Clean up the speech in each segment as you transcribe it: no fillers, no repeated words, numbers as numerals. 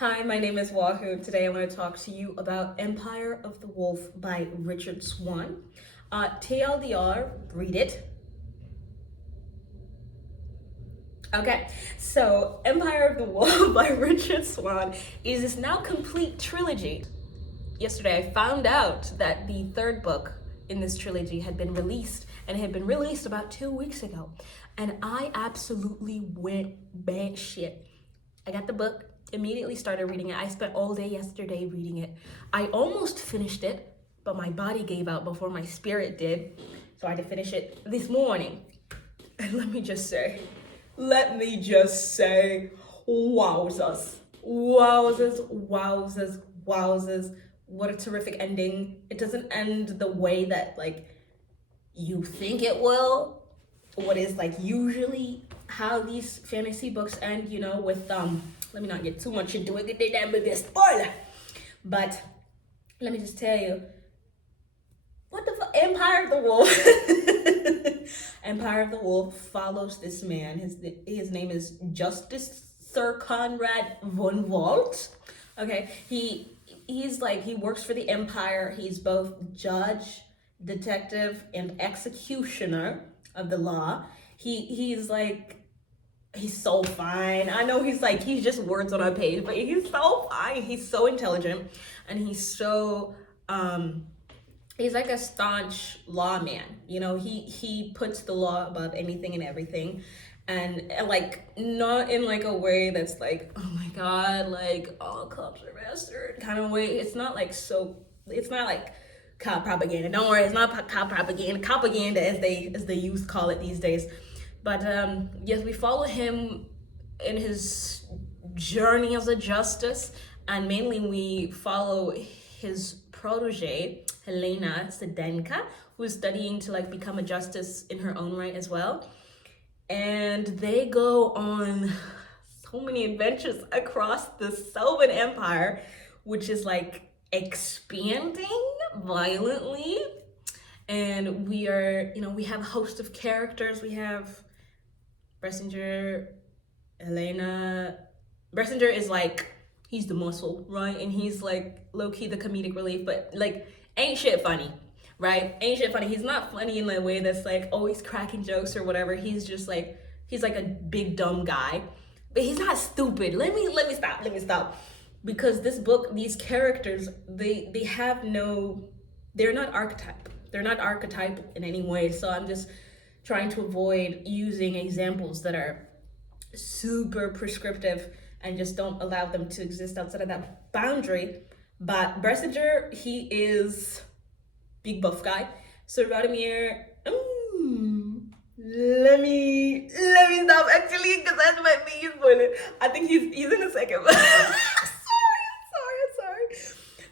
Hi, my name is Wahoo. Today I want to talk to you about Empire of the Wolf by Richard Swan. TLDR, read it. Okay, so Empire of the Wolf by Richard Swan is this now complete trilogy. Yesterday I found out that the third book in this trilogy had been released, and it had been released about 2 weeks ago. And I absolutely went batshit. I got the book, immediately started reading it. I spent all day yesterday reading it. I almost finished it, but my body gave out before my spirit did. So I had to finish it this morning. And let me just say, wowzers. Wowzers, wowzers, wowzers. What a terrific ending. It doesn't end the way that you think it will. What is usually how these fantasy books end, with let me not get too much into it, that may be a spoiler. But let me just tell you, what the fuck? Empire of the Wolf. Empire of the Wolf follows this man. His name is Justice Sir Conrad von Walt. Okay, he works for the Empire. He's both judge, detective, and executioner of the law. He's so fine. I know he's just words on a page, but he's so fine. He's so intelligent, and he's like a staunch lawman. He puts the law above anything and everything, and not in a way that's oh my god, all cops are bastard kind of way. It's not cop propaganda. Don't worry, it's not cop propaganda as they used to call it these days. But yes, we follow him in his journey as a justice, and mainly we follow his protege, Helena Sedenka, who's studying to become a justice in her own right as well. And they go on so many adventures across the Sylvan Empire, which is expanding violently. And we have a host of characters. We have Bressinger, Helena. Bressinger is he's the muscle, right? And he's low-key the comedic relief, but ain't shit funny, right? Ain't shit funny. He's not funny in a way that's always cracking jokes or whatever. He's just he's a big dumb guy, but he's not stupid. Let me stop. Because this book, these characters, they're not archetype. They're not archetypal in any way. So I'm just trying to avoid using examples that are super prescriptive and just don't allow them to exist outside of that boundary. But Bressinger, he is big buff guy. So Radomir, let me stop actually, because that might be spoiler. I think he's in a second. Sorry.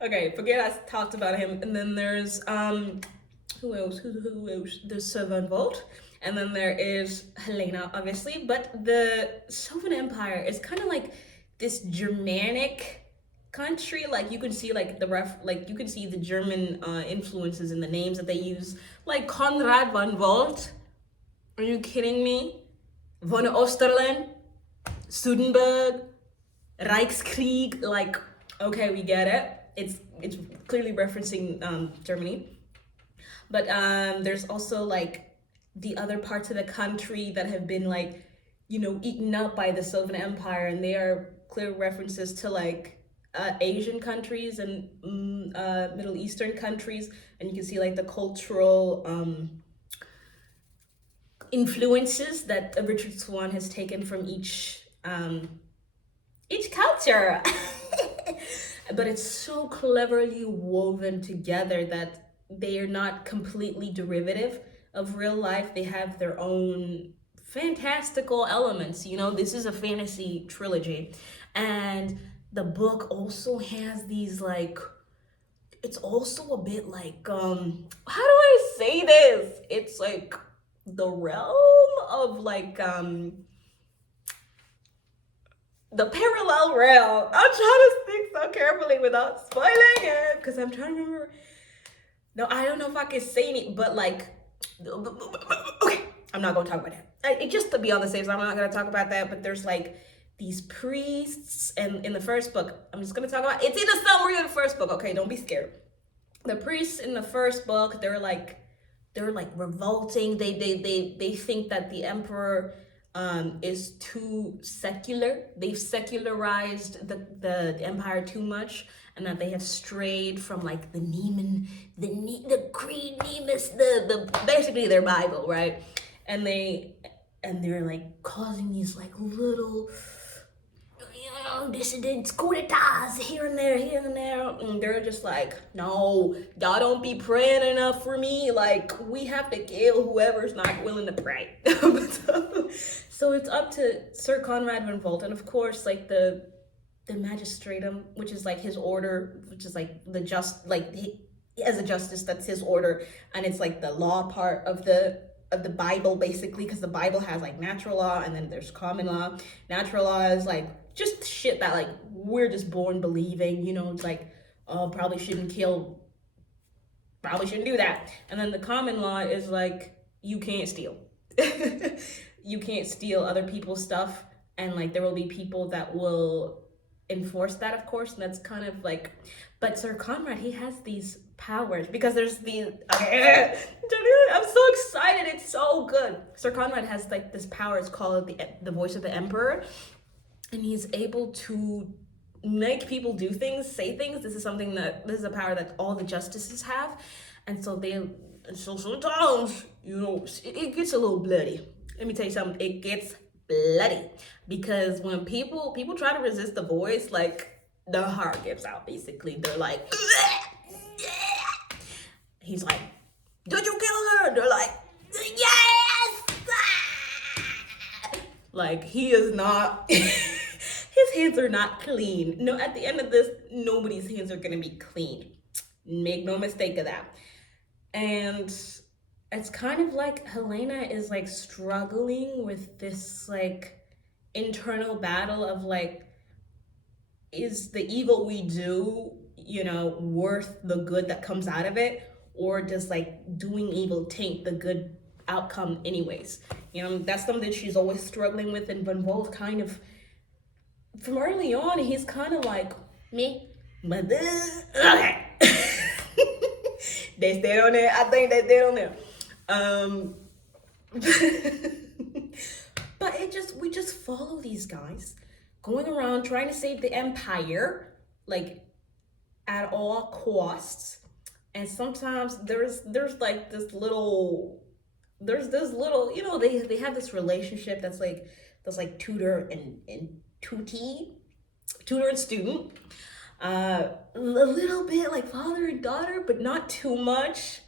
Okay, forget I talked about him. And then there's who else? There's Sylvan Volt, and then there is Helena, obviously. But the Sylvan Empire is kind of this Germanic country. You can see you can see the German influences in the names that they use, Konrad von Volt. Are you kidding me? Von Osterlen, Sudenburg, Reichskrieg. Okay, we get it. It's clearly referencing Germany. But there's also the other parts of the country that have been eaten up by the Sylvan Empire, and they are clear references to Asian countries and Middle Eastern countries, and you can see the cultural influences that Richard Swan has taken from each culture. But it's so cleverly woven together that they are not completely derivative of real life. They have their own fantastical elements. This is a fantasy trilogy, and the book also has these it's also a bit how do I say this? It's the realm of the parallel realm. I'm trying to speak so carefully without spoiling it, because I'm trying to remember. No, I don't know if I can say it, but okay, I'm not gonna talk about that. Just to be on the safe side, I'm not gonna talk about that. But there's these priests, and in the first book, I'm just gonna talk about, it's in the summary of the first book, okay, don't be scared. The priests in the first book, they're like revolting. They think that the emperor is too secular. They've secularized the empire too much, and that they have strayed from like the Neiman, the Creed Nemus, the basically their Bible, right? And they're like causing these like little dissidents, coup d'etats here and there, and they're just like, no, y'all don't be praying enough for me. Like, we have to kill whoever's not willing to pray. So it's up to Sir Conrad von Volt, and of course, like the magistratum, which is like his order, which is like the he as a justice, that's his order, and it's like the law part of the Bible, basically, because the Bible has like natural law and then there's common law. Natural law is like just shit that like we're just born believing, it's like, oh, probably shouldn't do that. And then the common law is like, you can't steal. You can't steal other people's stuff, and like there will be people that will enforce that, of course, and that's kind of like, but Sir Conrad, he has these powers because there's the I'm so excited, it's so good. Sir Conrad has like this power, it's called the voice of the emperor, and he's able to make people do things, say things. This is a power that all the justices have, and so sometimes it gets a little bloody. Let me tell you something, it gets bloody, because when people try to resist the voice, like the heart gives out, basically. They're like, he's like, did you kill her? They're like, yes. Like, he is not his hands are not clean. No, at the end of this, nobody's hands are gonna be clean, make no mistake of that. And it's kind of like Helena is like struggling with this like internal battle of like, is the evil we do, worth the good that comes out of it, or does like doing evil taint the good outcome anyways? That's something that she's always struggling with, and Von Volt kind of, from early on, he's kind of like, me, but this, okay. They stayed on there. I think they stayed on there. But we just follow these guys going around trying to save the empire, like at all costs. And sometimes there's like this little, they have this relationship that's like tutor and tutee, tutor and student. A little bit like father and daughter, but not too much,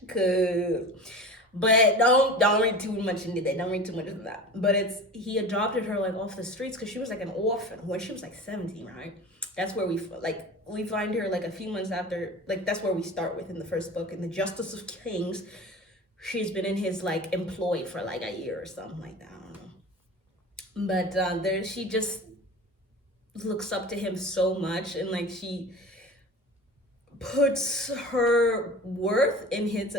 but don't read too much into that. Don't read too much into that. But he adopted her like off the streets because she was like an orphan when she was like 17, right? That's where we find her like a few months after, like that's where we start with in the first book. In the Justice of Kings, she's been in his like employ for like a year or something like that. I don't know. But she just looks up to him so much, and like she puts her worth in his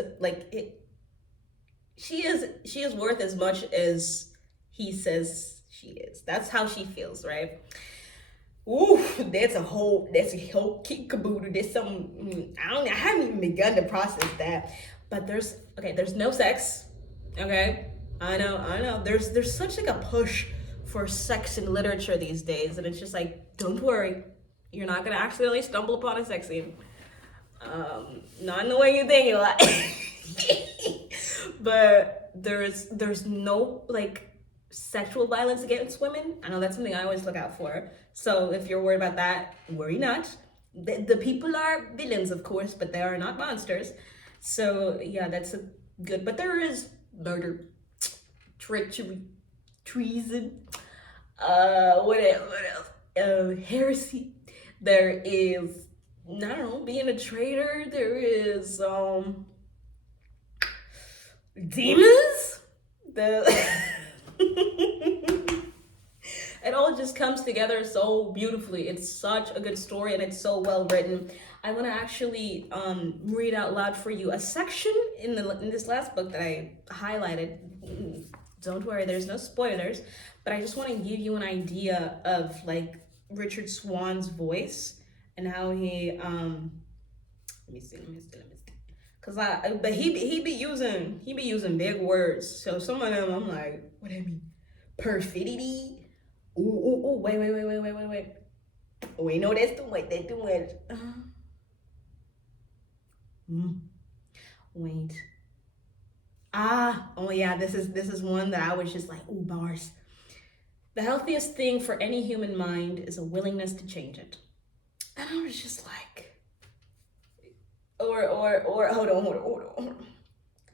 she is worth as much as he says she is. That's how she feels, right? Ooh, that's a whole kick caboodle. There's some I haven't even begun to process that. But there's no sex. Okay, I know. There's such like a push for sex in literature these days, and it's just like, don't worry, you're not gonna accidentally stumble upon a sex scene. Not in the way you think you like. But there's no like sexual violence against women. I know that's something I always look out for. So if you're worried about that, worry not. The people are villains, of course, but they are not monsters. So yeah, that's a good. But there is murder, treachery, treason. What else? Heresy. There is, I don't know, being a traitor. There is demons. It all just comes together so beautifully. It's such a good story, and it's so well written. I want to actually read out loud for you a section in this last book that I highlighted Don't worry, there's no spoilers, but I just want to give you an idea of like Richard Swan's voice and how he let me see. Cause but he be using big words. So some of them I'm like, what do you mean? Perfidy. Ooh, wait. Wait, no, that's too much. That's too much. Wait. Oh yeah, this is one that I was just like, ooh, bars. The healthiest thing for any human mind is a willingness to change it. And I was just like, or hold on.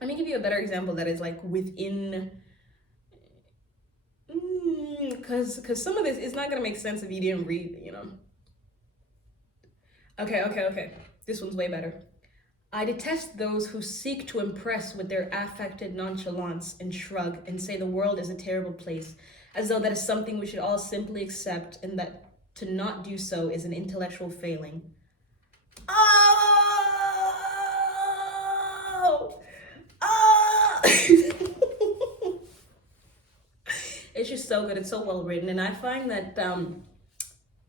Let me give you a better example that is like within, because some of this is not gonna make sense if you didn't read, you know. Okay. This one's way better. I detest those who seek to impress with their affected nonchalance and shrug and say the world is a terrible place, as though that is something we should all simply accept and that to not do so is an intellectual failing. It's just so good. It's so well written, and I find that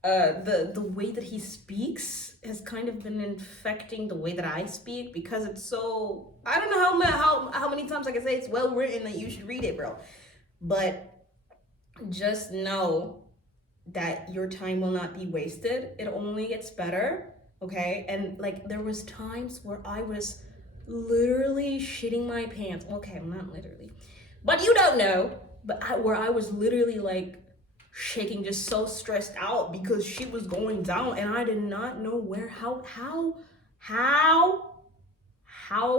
the way that he speaks has kind of been infecting the way that I speak, because it's so, I don't know how many times I can say it's well written that you should read it, bro. But just know that your time will not be wasted. It only gets better, okay? And like there was times where I was literally shitting my pants. Okay, I'm not literally, but you don't know. But where I was literally like shaking, just so stressed out because she was going down and I did not know how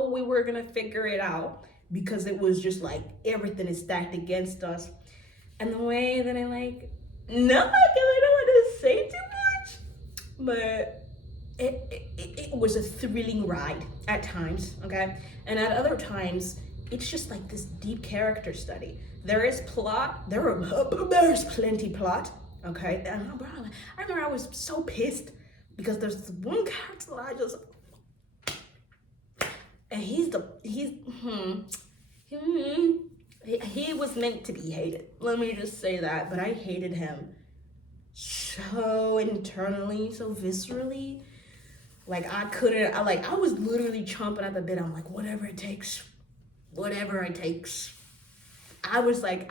we were gonna figure it out, because it was just like everything is stacked against us. And the way that I like, no, because I don't want to say too much, but it was a thrilling ride at times, okay? And at other times it's just like this deep character study. There is plot. There's plenty plot. Okay. And I remember I was so pissed because there's one character that I just, and he was meant to be hated. Let me just say that. But I hated him so internally, so viscerally. Like I was literally chomping at the bit. I'm like, whatever it takes. I was on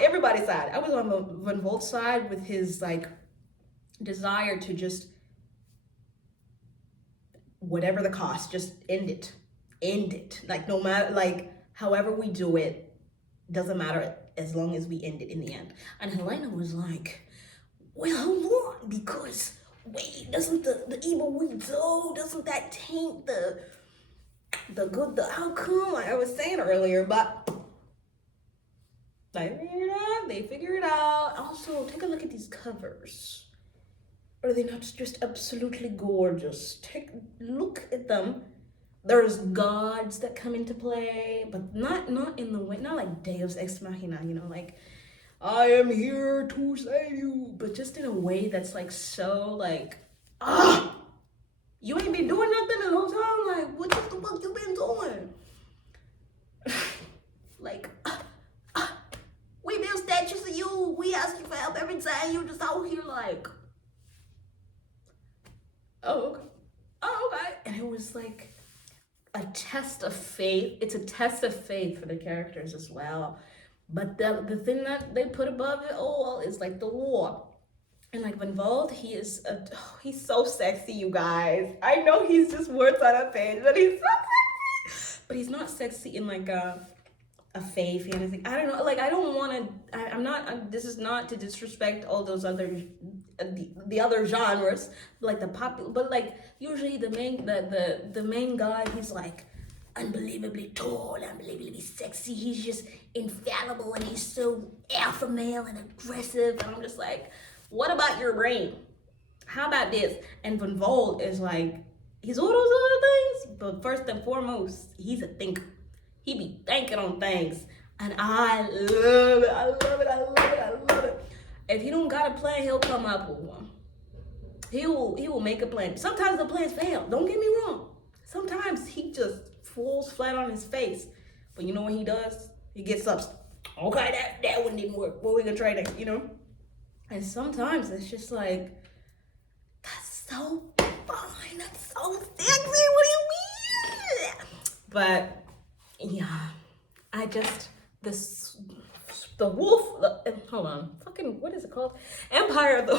everybody's side. I was on Van Volt's side with his like desire to just, whatever the cost, just end it. Like no matter, like however we do it, doesn't matter as long as we end it in the end. And Helena was like, well, hold on, because wait, doesn't the evil we do, doesn't that taint the outcome, like I was saying earlier? But they figure it out. Also, take a look at these covers. Are they not just absolutely gorgeous? Look at them. There's gods that come into play, but not in the way, not like Deus Ex Machina, you know, like I am here to save you, but just in a way that's like so like, you ain't been doing nothing the whole time. Like, what the fuck you been doing? Like, we build statues of you. We ask you for help every time. You just out here like, oh, okay. And it was like a test of faith. It's a test of faith for the characters as well. But the thing that they put above it all is like the war. And like Van Vold, he's so sexy, you guys. I know he's just words on a page, but he's so sexy. But he's not sexy in like a fae fantasy. I don't know. Like I don't want to. I'm not. This is not to disrespect all those other the other genres, like the popular. But like usually the main guy, he's like unbelievably tall, unbelievably sexy. He's just infallible, and he's so alpha male and aggressive. And I'm just like, what about your brain? How about this? And Van Vold is like, he's all those other things, but first and foremost, he's a thinker. He be thinking on things. And I love it. If he don't got a plan, he'll come up with one. He will make a plan. Sometimes the plans fail. Don't get me wrong. Sometimes he just falls flat on his face. But you know what he does? He gets up. Okay, that one didn't work. What are we gonna try next? You know. And sometimes it's just like, that's so fine. That's so sexy. What do you mean? But yeah, I just the wolf. Hold on, fucking what is it called? Empire of the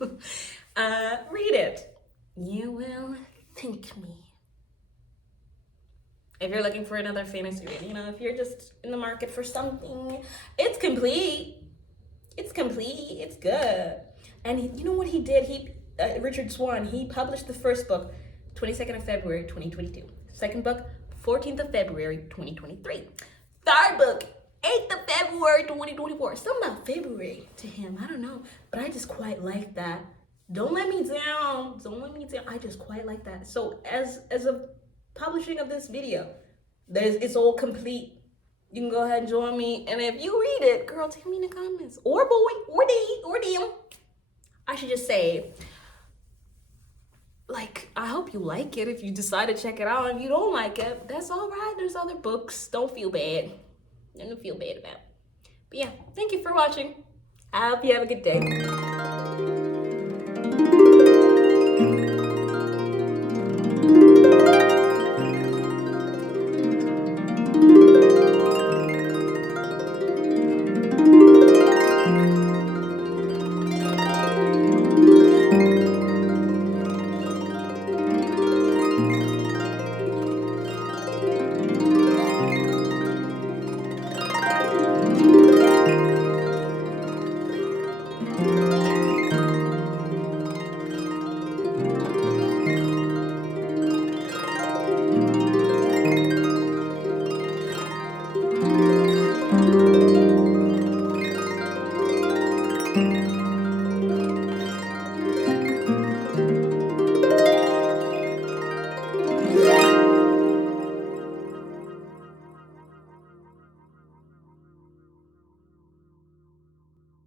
Wolf. Read it. You will thank me. If you're looking for another fantasy read, you know, if you're just in the market for something, it's complete. It's complete. It's good. And you know what he did? Richard Swan, he published the first book, 22nd of February, 2022. Second book, 14th of February, 2023. Third book, 8th of February, 2024. Something about February to him. I don't know. But I just quite like that. Don't let me down. Don't let me down. I just quite like that. So as a publishing of this video, it's all complete. You can go ahead and join me. And if you read it, girl, tell me in the comments. Or boy, or they, or them. I should just say, like, I hope you like it. If you decide to check it out, and if you don't like it, that's all right. There's other books. Don't feel bad. Don't feel bad about it. But yeah, thank you for watching. I hope you have a good day.